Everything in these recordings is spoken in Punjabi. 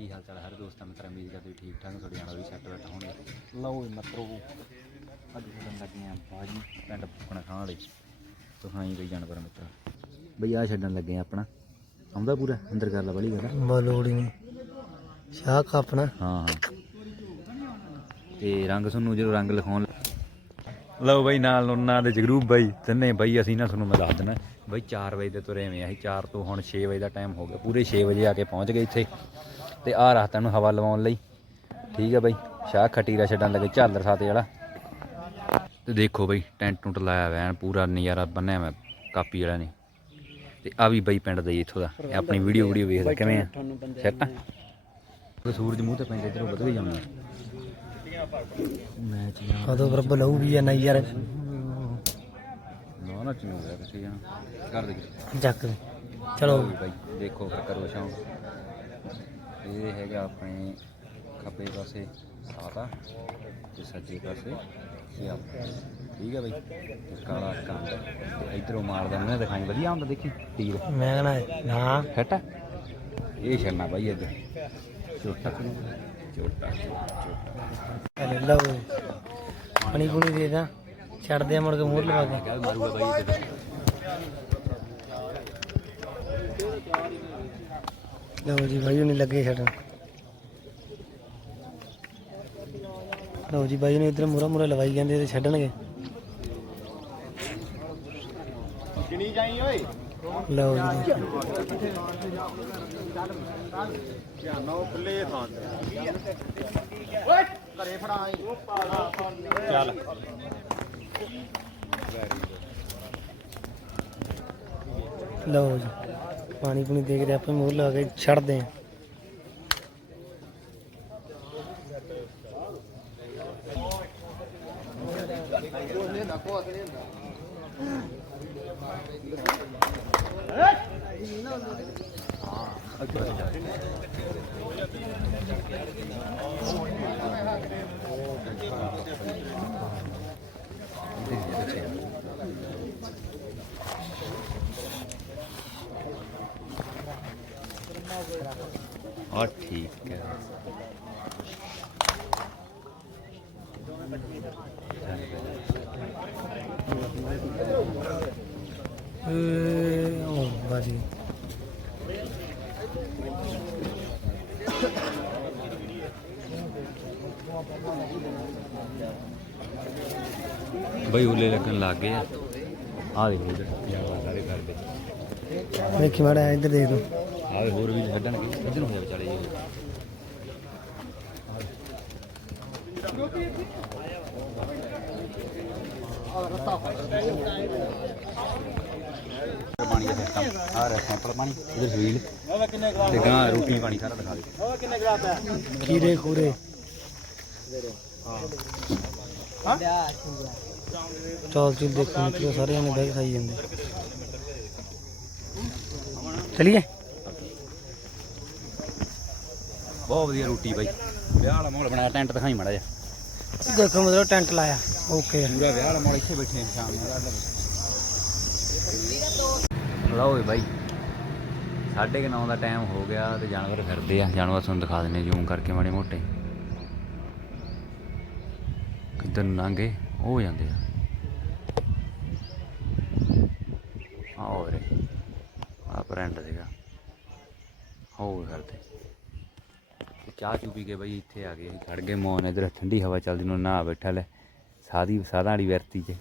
ਕੀ ਹਾਲ ਚਾਲ ਹੈ ਹਰ ਦੋਸਤਾਂ ਮਿੱਤਰਾਂ ਉਮੀਦ ਕਰਦੇ ਠੀਕ ਠਾਕ ਤੁਹਾਡੇ ਜਾਣਾ ਵੀ ਸੈੱਟ ਬੈਠ ਹੋਣਗੇ ਲਓ ਜੀ ਮਿੱਤਰੋ ਅੱਜ ਖੜਨ ਲੱਗੇ ਆਂ ਬਾਜੀ ਪਿੰਡ ਫੁਕਣਾ ਖਾਂ ਵਾਲੇ। ਤੁਹਾਂ ਕੋਈ ਜਾਨਵਰ ਮਿੱਤਰ। ਬਈ ਆ ਛੱਡਣ ਲੱਗੇ ਆ ਆਪਣਾ। ਆਉਂਦਾ ਪੂਰਾ? ਅੰਦਰ ਕਰ ਲਾ ਬਲੀ ਗੱਲ। ਬਲੋੜੀ ਨਹੀਂ ਸ਼ਾਹ ਕਾਪਣਾ ਹਾਂ ਹਾਂ। ਤੇ ਰੰਗ ਤੁਹਾਨੂੰ ਜਦੋਂ ਰੰਗ ਲਿਖਾਉਣ ਲਓ ਬਈ ਨਾਲ ਉਹਨਾਂ ਦੇ ਜਗਰੂਪ ਬਾਈ। ਤਿੰਨੇ ਬਾਈ ਅਸੀਂ ਨਾ ਤੁਹਾਨੂੰ ਮੈਂ ਦੱਸ ਦਿੰਦਾ। ਬਈ 4 ਵਜੇ ਦੇ ਤੁਰੇ ਐਵੇਂ ਅਸੀਂ। 4 ਤੋਂ ਹੁਣ 6 ਵਜੇ ਦਾ ਟਾਈਮ ਹੋ ਗਿਆ। ਪੂਰੇ 6 ਵਜੇ ਆ ਕੇ ਪਹੁੰਚ ਗਏ ਇੱਥੇ। ਤੇ ਆਹ ਰਸਤਾ ਨੂੰ ਹਵਾ ਲਵਾਉਣ ਲਈ। ਠੀਕ ਹੈ ਬਈ ਸ਼ਾਹ ਖਟੀਰਾ ਛੱਡਣ ਲੱਗੇ ਝਾਲਰ ਸਾਤੇ ਵਾਲਾ। ਤੇ ਦੇਖੋ ਬਈ ਟੈਂਟ ਟੁੰਟ ਲਾਇਆ ਹੋਇਆ ਐਨ ਪੂਰਾ ਨਜ਼ਾਰਾ ਬੰਨਿਆ ਹੋਇਆ ਕਾਪੀ ਵਾਲਾ ਨੇ। ਤੇ ਆ ਵੀ ਬਈ ਪਿੰਡ ਦਾ ਹੀ ਇੱਥੋਂ ਦਾ। ਇਹ ਆਪਣੀ ਵੀਡੀਓ ਵੀਡੀਓ ਵੇਖਦਾ ਕਿਵੇਂ ਆ? ਸੈੱਟ ਆ? ਸੂਰਜ ਮੂੰਹ ਤੇ ਪੈਂਦੇ ਇਧਰੋਂ ਵਧ ਵੀ ਜਾਂਦਾ ਮੈਚ ਕਦੋਂ ਫਿਰ ਬਲੂ ਵੀ ਆ ਨਹੀਂ ਯਾਰ। ਨਾ ਨਾ ਚੀਨ ਹੋ ਗਿਆ ਕਿਸੇ ਜਾਂ ਕਰ ਦੇ ਜੱਕ ਚਲੋ। ਬਾਈ ਦੇਖੋ ਫਿਰ ਕਰੋ ਸ਼ਾਮ ਇਹ ਹੈਗਾ ਆਪਣੇ ਖੱਬੇ ਪਾਸੇ ਸਾਤਾ ਤੇ ਸੱਜੇ ਪਾਸੇ ਸਿਆਲ। ਠੀਕ ਹੈ ਬਾਈ? ਤੇ ਕਾਲਾ ਤੇ ਇਧਰੋਂ ਮਾਰਦਾ ਉਹਨੇ ਦਿਖਾਈ ਵਧੀਆ ਹੁੰਦਾ ਦੇਖੀ? ਤੀਰ। ਮੈਂ ਕਹਣਾ ਨਾ। ਫਿੱਟ? ਇਹ ਛੱਡਣਾ ਬਾਈ ਅੱਜ ਛੋਟਾ ਛੋਟਾ ਛੋਟਾ ਲੈ ਲਓ ਪਾਣੀ ਪੂਣੀ ਦੇ ਦਾਂ ਛੱਡਦੇ ਆ ਮੁੜ ਕੇ ਮੂੰਹ ਲਵਾ ਕੇ ਮਾਰੂਗਾ ਬਾਈ ਲਓ ਜੀ ਬਾਈ ਉਹਨੇ ਲੱਗੇ ਛੱਡਣ। ਲਓ ਜੀ ਬਾਈ ਨੇ ਇਧਰ ਮੂਰਾ ਮੂਰਾ ਲਵਾਈ ਜਾਂਦੇ ਤੇ ਛੱਡਣਗੇ। ਕਿਣੀ ਜਾਈ ਓਏ। ਲਓ ਜੀ। ਲਓ ਜੀ। ਪਾਣੀ ਪੂਣੀ ਦੇ ਕੇ ਆਪੇ ਮੂੰਹ ਲਾ ਕੇ ਛੱਡਦੇ ਆ ਆ ਠੀਕ ਹੈ। ਏ ਉਹ ਬਾਜੀ ਬਈ ਉਲੇ ਲੱਗਣ ਲੱਗ ਆ। ਆ ਦੇਖੋ ਇਧਰ। ਸਾਰੇ ਘਰ ਦੇ ਦੇਖੀ ਮੜਾ ਇੱਧਰ ਦੇਖ ਆ ਵੀ ਹੋਰ ਵੀ ਛੱਡਣਗੇ ਇਧਰ ਨੂੰ ਹੋ ਜਾ ਵਿਚਾਲੇ ਜੀ। ਪਾਣੀ ਦਾ ਸਿਸਟਮ ਆ ਰਿਹਾ ਸੈਂਪਲ ਪਾਣੀ ਇਧਰ ਸਵੀਲ ਤੇ ਗਾਂ ਰੋਟੀ ਪਾਣੀ ਸਾਰਾ ਦਿਖਾ ਦੇ। ਖੀਰੇ ਖੂਰੇ। ਚੌਲ ਚੀਲ ਦੇਖੋ ਮਿੱਤਰੋ ਸਾਰੇ ਜਣੇ ਬਹਿ ਕੇ ਖਾਈ ਜਾਂਦੇ। ਚਲਿਏ? ਬਹੁਤ ਵਧੀਆ ਰੋਟੀ ਬਾਈ। ਵਿਆਹ ਵਾਲਾ ਮਾਹੌਲ ਬਣਾਇਆ ਟੈਂਟ ਦਿਖਾਈ ਮੜਾ ਜਾ ਦੇਖੋ ਮਤਲਬ ਟੈਂਟ ਲਾਇਆ ਓਕੇ। ਪੂਰਾ ਵਿਆਹ ਵਾਲਾ ਮਾਹੌਲ ਇੱਥੇ ਬੈਠੇ ਆ ਸ਼ਾਮ ਨੂੰ ਲਓ ਬਾਈ ਸਾਢੇ ਕੁ ਨੌ ਦਾ ਟਾਈਮ ਹੋ ਗਿਆ ਤੇ ਜਾਨਵਰ ਫਿਰਦੇ ਆ। ਜਾਨਵਰ ਤੁਹਾਨੂੰ ਦਿਖਾ ਦਿੰਨੇ ਜ਼ੂਮ ਕਰਕੇ ਮਾੜੇ ਮੋਟੇ। ਕਿੱਧਰ ਲੰਘੇ? ਉਹ ਹੋ ਜਾਂਦੇ ਆ। ਆਓ ਰੇ ਆ ਪ੍ਰਿੰਟ ਸੀਗਾ। ਹੋ ਫਿਰਦੇ। ਚਾਹ ਚੂ ਪੀ ਕੇ ਬਈ ਇੱਥੇ ਆ ਗਏ ਅਸੀਂ ਖੜ ਗਏ ਮੌਨ ਇਧਰ ਠੰਡੀ ਹਵਾ ਚੱਲਦੀ ਨੂੰ ਨਾ ਬੈਠਾ ਲੈ ਸਾਦੀ ਸਾਦਾਂ ਵਾਲੀ ਵਰਤੀ 'ਚ।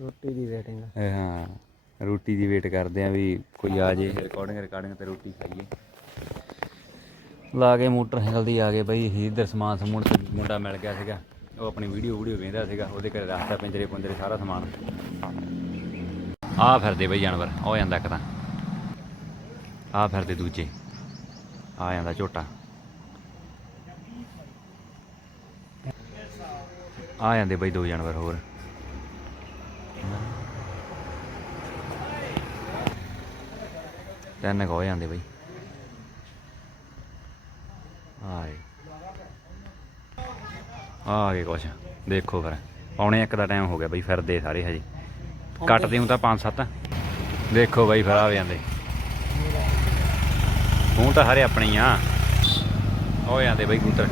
ਰੋਟੀ ਦੀ ਵੇਟਿੰਗ ਹਾਂ ਰੋਟੀ ਦੀ ਵੇਟ ਕਰਦੇ ਆ ਵੀ ਕੋਈ ਆ ਜੇ। ਰਿਕਾਰਡਿੰਗ ਰਿਕਾਰਡਿੰਗ ਤੇ ਰੋਟੀ ਖਾਈਏ। ਲਾ ਕੇ ਮੋਟਰਸਾਈਕਲ ਦੀ ਆ ਗਏ ਬਈ ਇੱਧਰ ਸਮਾਨ ਸਮੂਨ ਤੇ ਮੁੰਡਾ ਮਿਲ ਗਿਆ ਸੀਗਾ ਉਹ ਆਪਣੀ ਵੀਡੀਓ ਵੀਡੀਓ ਵੇਂਦਾ ਸੀਗਾ ਉਹਦੇ ਘਰੇ ਰੱਖਤਾ ਪਿੰਜਰੇ ਪੁੰਜਰੇ ਸਾਰਾ ਸਮਾਨ। ਆ ਫਿਰਦੇ ਬਈ ਜਾਨਵਰ ਉਹ ਜਾਂਦਾ ਇੱਕ ਤਾਂ। ਆ ਫਿਰਦੇ ਦੂਜੇ। ਆ ਜਾਂਦਾ ਝੋਟਾ। ਆ ਜਾਂਦੇ ਬਈ ਦੋ ਜਾਨਵਰ ਹੋਰ। ਤਿੰਨ ਹੋ ਜਾਂਦੇ ਬਈ। ਆਏ। ਆ ਗਏ ਕੁਛ। ਦੇਖੋ ਫਿਰ। ਪੌਣੇ ਇੱਕ ਦਾ ਟਾਈਮ ਹੋ ਗਿਆ ਬਈ ਫਿਰਦੇ ਸਾਰੇ ਹਜੇ। ਕੱਟਦੇ ਹੂੰ ਤਾਂ ਪੰਜ ਸੱਤ। ਦੇਖੋ ਬਈ ਫਿਰ ਆ ਜਾਂਦੇ। ਤੂੰ ਤਾਂ ਹਰੇ ਆਪਣੇ ਹੀ ਆ। ਹੋ ਜਾਂਦੇ ਬਾਈ ਕਬੂਤਰ।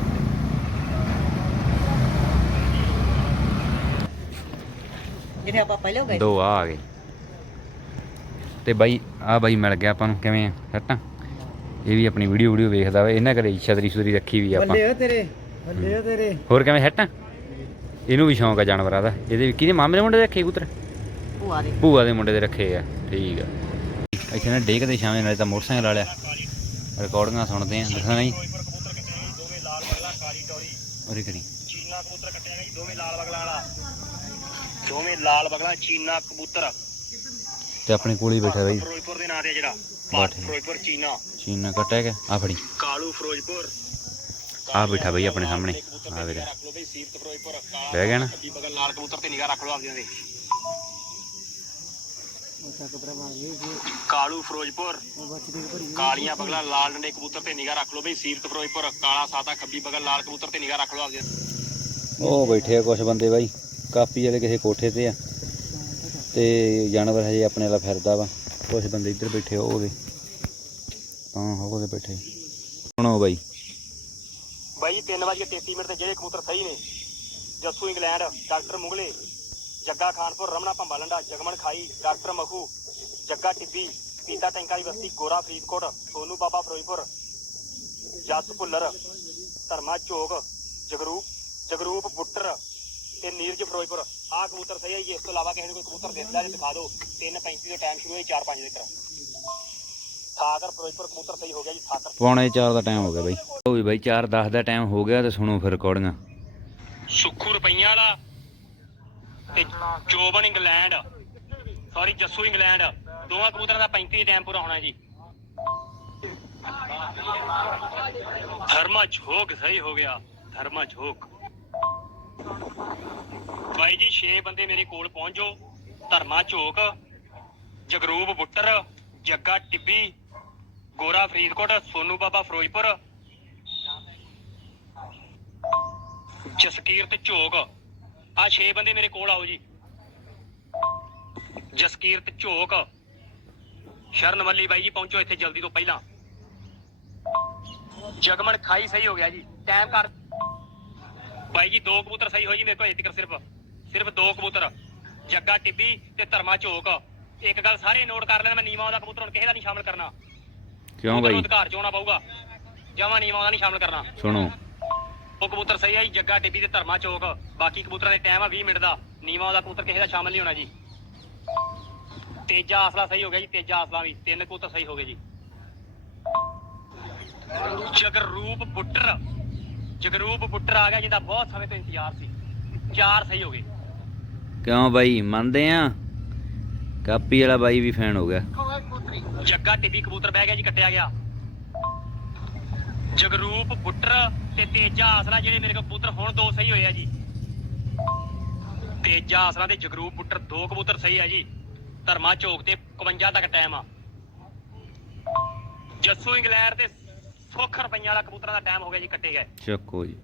ਜਿਹੜੇ ਆਪਾਂ ਪਹਿਲੇ ਗਏ ਦੋ ਆ ਆ ਗਏ। ਤੇ ਬਾਈ ਆ ਬਾਈ ਮਿਲ ਗਿਆ ਆਪਾਂ ਨੂੰ ਕਿਵੇਂ ਆ? ਸੱਟਾਂ ਇਹ ਵੀ ਆਪਣੀ ਵੀਡੀਓ ਵੀਡੀਓ ਵੇਖਦਾ ਵਾ ਇਹਨਾਂ ਘਰੇ ਛਤਰੀ ਸੁਤਰੀ ਰੱਖੀ ਵੀ ਆ ਆਪਾਂ। ਬੱਲੇ ਓ ਤੇਰੇ ਬੱਲੇ ਓ ਤੇਰੇ। ਹੋਰ ਕਿਵੇਂ ਸੱਟਾਂ ਇਹਨੂੰ ਵੀ ਸ਼ੌਂਕ ਆ ਜਾਨਵਰਾਂ ਦਾ। ਇਹਦੇ ਵੀ ਕਿਹਦੇ ਮਾਮੇ ਦੇ ਮੁੰਡੇ ਦੇ ਰੱਖੇ ਕਬੂਤਰ? ਭੂਆ ਦੇ। ਭੂਆ ਦੇ ਮੁੰਡੇ ਦੇ ਰੱਖੇ ਆ ਠੀਕ ਆ। ਇੱਥੇ ਨਾ ਡੇਕਦੇ ਸ਼ਾਮੇ ਨਾਲੇ ਤਾਂ ਮੋਟਰਸਾਈਕਲ ਵਾਲਿਆ। ਰਿਕਾਰਡਿੰਗਾਂ ਸੁਣਦੇ ਆ ਦਿਖਣਾ ਜੀ। ਉਰੇ ਕਰੀ ਚੀਨਾ ਕਬੂਤਰ ਕੱਟਿਆ ਜੀ ਦੋਵੇਂ ਲਾਲ ਬਗਲਾ ਵਾਲਾ। ਦੋਵੇਂ ਲਾਲ ਬਗਲਾ ਚੀਨਾ ਕਬੂਤਰ। ਤੇ ਆਪਣੇ ਕੋਲ ਹੀ ਬੈਠਾ ਬਾਈ। ਫਿਰੋਜ਼ਪੁਰ ਦੇ ਨਾਂ ਤੇ ਜਿਹੜਾ। ਫਿਰੋਜ਼ਪੁਰ ਚੀਨਾ। ਚੀਨਾ ਕੱਟਿਆ ਗਿਆ। ਆ ਫੜੀ। ਕਾਲੂ ਫਿਰੋਜ਼ਪੁਰ। ਆ ਬੈਠਾ ਬਈ ਆਪਣੇ ਸਾਹਮਣੇ। ਆ ਵੀਰੇ। ਰੱਖ ਲਓ ਬਈ ਸੀਰਤ ਫਿਰੋਜ਼ਪੁਰ। ਕਾਲਾ ਬਹਿ ਗਿਆ ਨਾ। ਕੱਬੀ ਬਗਲ ਲਾਲ ਕਬੂਤਰ ਤੇ ਨਿਗਾਹ ਰੱਖ ਲਓ ਆਪਦੀਆਂ ਦੇ ਕਾਲੂ ਫਿਰੋਜ਼ਪੁਰ। ਕਾਲੀਆਂ ਬਗਲਾ ਲਾਲ ਡੰਡੇ ਕਬੂਤਰ ਤੇ ਨਿਗਾਹ ਰੱਖ ਲਓ ਬਈ ਸੀਰਤ ਫਿਰੋਜ਼ਪੁਰ ਕਾਲਾ ਸਾਦਾ ਖੱਬੀ ਬਗਲ ਲਾਲ ਕਬੂਤਰ ਤੇ ਨਿਗਾਹ ਰੱਖ ਲਓ ਆਪਦੀਆਂ ਉਹ ਬੈਠੇ ਆ ਕੁਝ ਬੰਦੇ ਬਾਈ ਕਾਪੀ ਵਾਲੇ ਕਿਸੇ ਕੋਠੇ ਤੇ ਆ। ਤੇ ਜਾਨਵਰ ਹਜੇ ਆਪਣੇ ਵਾਲਾ ਫਿਰਦਾ ਵਾ ਕੁਝ ਬੰਦੇ ਇੱਧਰ ਬੈਠੇ ਆ ਉਹਦੇ ਹਾਂ ਉਹਦੇ ਬੈਠੇ ਸੁਣੋ ਬਾਈ। ਬਾਈ 3:33 ਮਿੰਟ ਤੇ ਜਿਹੜੇ ਕਬੂਤਰ ਸਹੀ ਨੇ ਜੱਸੂ ਇੰਗਲੈਂਡ ਡਾਕਟਰ ਮੁਗਲੇ। ਜੱਗਾ ਖਾਨਪੁਰ ਰਮਣਾ ਭੰਬਾਲੰਡਾ ਜਗਮਨ ਖਾਈ ਡਾਕਟਰ ਮਖੂ ਜੱਗਾ ਟਿੱਬੀ ਪੀਤਾ ਟੈਂਕਾ ਦੀ ਬਸਤੀ ਗੋਰਾ ਫਰੀਦਕੋਟ ਸੋਨੂ ਬਾਬਾ ਫਿਰੋਜ਼ਪੁਰ ਜੱਸ ਭੁੱਲਰ ਧਰਮਾ ਚੋਕ ਜਗਰੂਪ ਜਗਰੂਪ ਬੁੱਟਰ ਤੇ ਨੀਰਜ ਫਿਰੋਜ਼ਪੁਰ ਆਹ ਕਬੂਤਰ ਸਹੀ ਹੈ ਜੀ ਇਸ ਤੋਂ ਇਲਾਵਾ ਕਿਸੇ ਨੂੰ ਕੋਈ ਕਬੂਤਰ ਦਿਸਦਾ ਜੇ ਦਿਖਾ ਦਿਓ। 3:35 ਦਾ ਟਾਈਮ ਸ਼ੁਰੂ ਹੋਈ 4-5 ਦੇ ਕਰ ਠਾਕਰ ਫਿਰੋਜ਼ਪੁਰ ਕਬੂਤਰ ਸਹੀ ਹੋ ਗਿਆ ਜੀ ਠਾਕਰ। ਪੌਣੇ 4 ਦਾ ਟਾਈਮ ਹੋ ਗਿਆ ਬਾਈ। ਉਹ ਵੀ ਬਾਈ 4:10 ਦਾ ਟਾਈਮ ਹੋ ਗਿਆ ਤੇ ਸੁਣੋ ਫਿਰ ਰਿਕਾਰਡਿੰਗਾਂ ਸੁੱਖੂ ਰੁਪਈਆਂ ਤੇ Joban England sorry Jassu England ਦੋਵਾਂ ਕਬੂਤਰਾਂ ਦਾ 35 ਟਾਈਮ ਪੂਰਾ ਹੋਣਾ ਜੀ। ਧਰਮਾ ਝੋਕ ਸਹੀ ਹੋ ਗਿਆ। ਧਰਮਾ ਝੋਕ ਬਾਈ ਜੀ 6 ਬੰਦੇ ਮੇਰੇ ਕੋਲ ਪਹੁੰਚ ਜਾਓ। ਧਰਮਾ ਝੋਕ ਜਗਰੂਪ ਬੁੱਟਰ, ਜੱਗਾ ਟਿੱਬੀ, ਗੋਰਾ ਫਰੀਦਕੋਟ, ਸੋਨੂ ਬਾਬਾ ਫਿਰੋਜ਼ਪੁਰ ਜਸਕੀਰ ਤੇ ਝੋਕ ਆ 6 ਬੰਦੇ ਮੇਰੇ ਕੋਲ ਆਓ ਜੀ। ਜਸਕੀਰ ਤੇ ਝੋਕ ਸ਼ਰਨਵੱਲੀ ਬਾਈ ਜੀ ਪਹੁੰਚੋ ਇੱਥੇ ਜਲਦੀ ਤੋਂ ਪਹਿਲਾਂ। ਜਗਮਨ ਖਾਈ ਸਹੀ ਹੋ ਗਿਆ ਜੀ। ਟਾਈਮ ਕਰ ਬਾਈ ਜੀ ਦੋ ਕਬੂਤਰ ਸਹੀ ਹੋਏ ਜੀ ਮੇਰੇ ਕੋਲ ਅਜੇ ਤੱਕ ਸਿਰਫ। ਸਿਰਫ ਦੋ ਕਬੂਤਰ। ਜੱਗਾ ਟਿੱਬੀ ਤੇ ਧਰਮਾ ਝੋਕ। ਇੱਕ ਗੱਲ ਸਾਰੇ ਨੋਟ ਕਰ ਲੈਣਾ ਮੈਂ ਨੀਵਾਂ ਦਾ ਕਬੂਤਰ ਹੁਣ ਕਿਸੇ ਦਾ ਨਹੀਂ ਸ਼ਾਮਲ ਕਰਨਾ। ਕਿਉਂ ਬਾਈ? ਅਧਿਕਾਰ ਚੋਣਾ ਪਊਗਾ ਜਮਾ ਨੀਵਾਂ ਦਾ ਨਹੀਂ ਸ਼ਾਮਲ ਕਰਨਾ। ਸੁਣੋ। ਉਹ ਕਬੂਤਰ ਸਹੀ ਹੈ ਜੀ ਜੱਗਾ ਟਿੱਬੀ ਤੇ ਧਰਮਾ ਚੌਕ। ਬਾਕੀ ਕਬੂਤਰਾਂ ਦੇ ਟਾਈਮ ਆ 20 ਮਿੰਟ ਦਾ। ਨੀਵਾਂ ਦਾ ਕਬੂਤਰ ਕਿਸੇ ਦਾ ਸ਼ਾਮਲ ਨਹੀਂ ਹੋਣਾ ਜੀ। ਤੇਜਾ ਆਸਲਾ ਸਹੀ ਹੋ ਗਿਆ ਜੀ ਤੇਜਾ ਆਸਲਾ ਵੀ। ਤਿੰਨ ਕਬੂਤਰ ਸਹੀ ਹੋ ਗਏ ਜੀ। ਜਗਰੂਪ ਬੁੱਟਰ। ਜਗਰੂਪ ਬੁੱਟਰ ਆ ਗਿਆ ਜਿਹਦਾ ਬਹੁਤ ਸਮੇਂ ਤੋਂ ਇੰਤਜ਼ਾਰ ਸੀ। ਚਾਰ ਸਹੀ ਹੋ ਗਏ। ਕਿਉਂ ਬਾਈ? ਮੰਨਦੇ ਆ? ਕਾਪੀ ਵਾਲਾ ਬਾਈ ਵੀ ਫੈਨ ਹੋ ਗਿਆ। ਜੱਗਾ ਟਿੱਬੀ ਕਬੂਤਰ ਬਹਿ ਗਿਆ ਜੀ ਕੱਟਿਆ ਗਿਆ। ਜਗਰੂਪ ਬੁੱਟਰ ਤੇ ਤੇਜਾ ਆਸਰਾ ਜਿਹੜੇ ਮੇਰੇ ਕਬੂਤਰ ਹੁਣ ਦੋ ਸਹੀ ਹੋਏ ਆ ਜੀ। ਤੇਜਾ ਆਸਰਾ ਤੇ ਜਗਰੂਪ ਬੁੱਟਰ ਦੋ ਕਬੂਤਰ ਸਹੀ ਆ ਜੀ। ਧਰਮਾ ਚੌਕ ਤੇ 51 ਤੱਕ ਟਾਈਮ ਆ। ਜੱਸੂ ਇੰਗਲੈਂਡ ਤੇ ਸੁੱਖ ਰੁਪਈਆਂ ਵਾਲਾ ਕਬੂਤਰਾਂ ਦਾ ਟਾਈਮ ਹੋ ਗਿਆ ਜੀ ਕੱਟੇ ਗਏ। ਚੱਕੋ ਜੀ।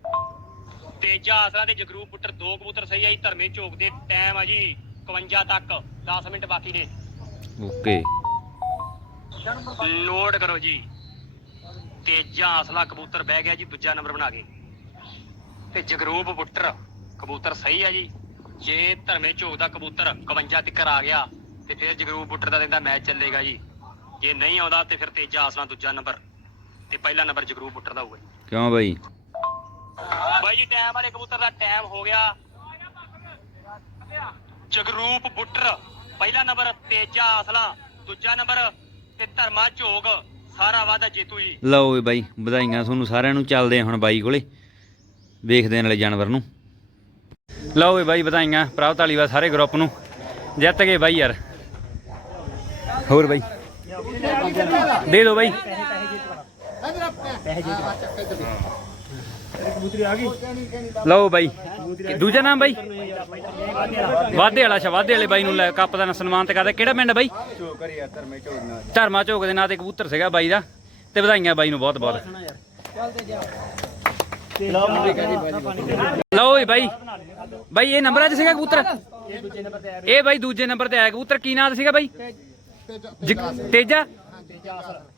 ਤੇਜਾ ਆਸਰਾ ਤੇ ਜਗਰੂਪ ਬੁੱਟਰ ਦੋ ਕਬੂਤਰ ਸਹੀ ਆ ਜੀ ਧਰਮੇ ਚੌਕ ਦੇ ਟਾਈਮ ਆ ਜੀ 51 ਤੱਕ। 10 ਮਿੰਟ ਬਾਕੀ ਨੇ। ਓਕੇ। ਲੋਡ ਕਰੋ ਜੀ। ਤੇਜਾ ਅਸਲਾ ਕਬੂਤਰ ਬਹਿ ਗਿਆ ਜੀ ਦੂਜਾ ਨੰਬਰ ਬਣਾ ਕੇ। ਤੇ ਜਗਰੂਪ ਬੁੱਟਰ ਕਬੂਤਰ ਸਹੀ ਹੈ ਜੀ। ਜੇ ਧਰਮੇ ਝੋਕ ਦਾ ਕਬੂਤਰ 51 ਤਿੱਕਰ ਆ ਗਿਆ ਤੇ ਫਿਰ ਜਗਰੂਪ ਬੁੱਟਰ ਦਾ ਦਿੰਦਾ ਮੈਚ ਚੱਲੇਗਾ ਜੀ। ਜੇ ਨਹੀਂ ਆਉਂਦਾ ਤੇ ਫਿਰ ਤੇਜਾ ਅਸਲਾ ਦੂਜਾ ਨੰਬਰ। ਤੇ ਪਹਿਲਾ ਨੰਬਰ ਜਗਰੂਪ ਬੁੱਟਰ ਦਾ ਹੋਊਗਾ। ਕਿਉਂ ਬਾਈ? ਬਾਈ ਜੀ ਟਾਈਮ ਵਾਲੇ ਕਬੂਤਰ ਦਾ ਟਾਈਮ ਹੋ ਗਿਆ। ਜਗਰੂਪ ਬੁੱਟਰ ਪਹਿਲਾ ਨੰਬਰ ਤੇਜਾ ਅਸਲਾ ਦੂਜਾ ਨੰਬਰ ਤੇ ਧਰਮਾ ਝੋਕ ਸਾਰਾ ਵਾਦਾ ਜੇਤੂ ਜੀ ਲਓ ਵੀ ਬਾਈ, ਵਧਾਈਆਂ ਤੁਹਾਨੂੰ ਸਾਰਿਆਂ ਨੂੰ। ਚੱਲਦੇ ਆ ਹੁਣ ਬਾਈ ਕੋਲੇ। ਵੇਖਦੇ ਨਾਲੇ ਜਾਨਵਰ ਨੂੰ। ਲਓ ਵੀ ਬਾਈ, ਵਧਾਈਆਂ। ਪ੍ਰਾਪਤ ਧਾਲੀਵਾਲ ਸਾਰੇ ਗਰੁੱਪ ਨੂੰ। ਜਿੱਤ ਗਏ ਬਾਈ ਯਾਰ। ਹੋਰ ਬਾਈ। ਦੇ ਦਿਓ ਬਾਈ। ਲਓ ਬਾਈ। ਦੂਜਾ ਨਾਮ ਬਾਈ? ਵਾਧੇ ਵਾਲਾ ਅੱਛਾ ਵਾਧੇ ਵਾਲੇ ਬਾਈ ਨੂੰ ਲੈ ਕੱਪ ਦਾ ਸਨਮਾਨਿਤ ਕਰਦਾ ਕਿਹੜਾ ਪਿੰਡ ਬਾਈ? ਧਰਮਾ ਝੋਕ ਦੇ ਨਾਂ ਤੇ ਕਬੂਤਰ ਸੀਗਾ ਬਾਈ ਦਾ। ਤੇ ਵਧਾਈਆਂ ਬਾਈ ਨੂੰ ਬਹੁਤ ਬਹੁਤ। ਲਓ ਜੀ ਬਾਈ। ਬਾਈ ਇਹ ਨੰਬਰਾਂ 'ਚ ਸੀਗਾ ਕਬੂਤਰ? ਇਹ ਬਾਈ ਦੂਜੇ ਨੰਬਰ ਤੇ ਆਇਆ। ਕਬੂਤਰ ਕੀ ਨਾਂ ਸੀਗਾ ਬਾਈ? ਤੇਜਾ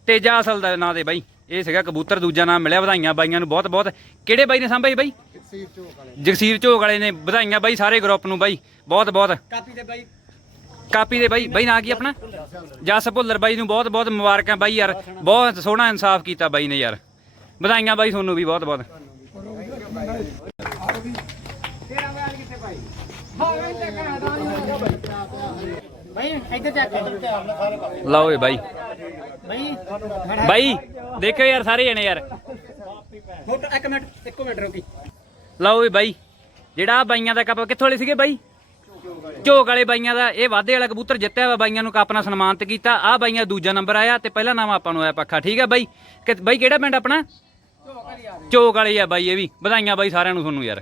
ਤੇਜਾ? ਅਸਲ ਦਾ ਨਾਂ ਦੇ ਬਾਈ। ਇਹ ਸੀਗਾ ਕਬੂਤਰ ਦੂਜਾ ਨਾਮ ਮਿਲਿਆ ਵਧਾਈਆਂ ਬਾਈਆਂ ਨੂੰ ਬਹੁਤ ਬਹੁਤ। ਕਿਹੜੇ ਬਾਈ ਨੇ ਸਾਂਭਿਆ ਬਾਈ? ਜਗਸੀਰ ਝੋਕ ਵਾਲੇ ਨੇ ਵਧਾਈਆਂ ਬਾਈ ਸਾਰੇ ਗਰੁੱਪ ਨੂੰ ਬਾਈ ਬਹੁਤ ਬਹੁਤ। ਕਾਪੀ ਤੇ ਬਾਈ। ਕਾਪੀ ਦੇ ਬਾਈ ਬਾਈ ਨਾਂ ਕੀ ਆਪਣਾ? ਜਸ ਭੁੱਲਰ ਬਾਈ ਨੂੰ ਬਹੁਤ ਬਹੁਤ ਮੁਬਾਰਕਾਂ ਬਾਈ ਯਾਰ ਬਹੁਤ ਸੋਹਣਾ ਇਨਸਾਫ ਕੀਤਾ ਬਾਈ ਨੇ ਯਾਰ। ਵਧਾਈਆਂ ਬਾਈ ਤੁਹਾਨੂੰ ਵੀ ਬਹੁਤ ਬਹੁਤ। ਭਾਈ ਇੱਧਰ ਚੱਕ ਲਓ ਏ ਬਾਈ। ਭਾਈ ਬਾਈ ਦੇਖਿਓ ਯਾਰ ਸਾਰੇ ਜਣੇ ਯਾਰ। ਫੋਟੋ ਇੱਕ ਮਿੰਟ ਇੱਕੋ ਮਿੰਟ ਰੁਕੀ। ਲਓ ਏ ਬਾਈ ਜਿਹੜਾ ਆਹ ਬਾਈਆਂ ਦਾ ਕੱਪ ਕਿੱਥੋਂ ਵਾਲੇ ਸੀਗੇ ਬਾਈ? ਝੋਕ ਵਾਲੇ ਬਾਈਆਂ ਦਾ ਇਹ ਵਾਧੇ ਵਾਲਾ ਕਬੂਤਰ ਜਿੱਤਿਆ ਵਾ ਬਾਈਆਂ ਨੂੰ ਨਾਲ ਸਨਮਾਨਿਤ ਕੀਤਾ। ਆਹ ਬਾਈਆਂ ਦੂਜਾ ਨੰਬਰ ਆਇਆ ਤੇ ਪਹਿਲਾ ਨਾਮ ਆਪਾਂ ਨੂੰ ਆਇਆ ਪੱਖਾ ਠੀਕ ਹੈ ਬਾਈ? ਕਿ ਬਾਈ ਕਿਹੜਾ ਪਿੰਡ ਆਪਣਾ? ਝੋਕ ਵਾਲੇ ਆ ਬਾਈ ਇਹ ਵੀ। ਵਧਾਈਆਂ ਬਾਈ ਸਾਰਿਆਂ ਨੂੰ ਤੁਹਾਨੂੰ ਯਾਰ।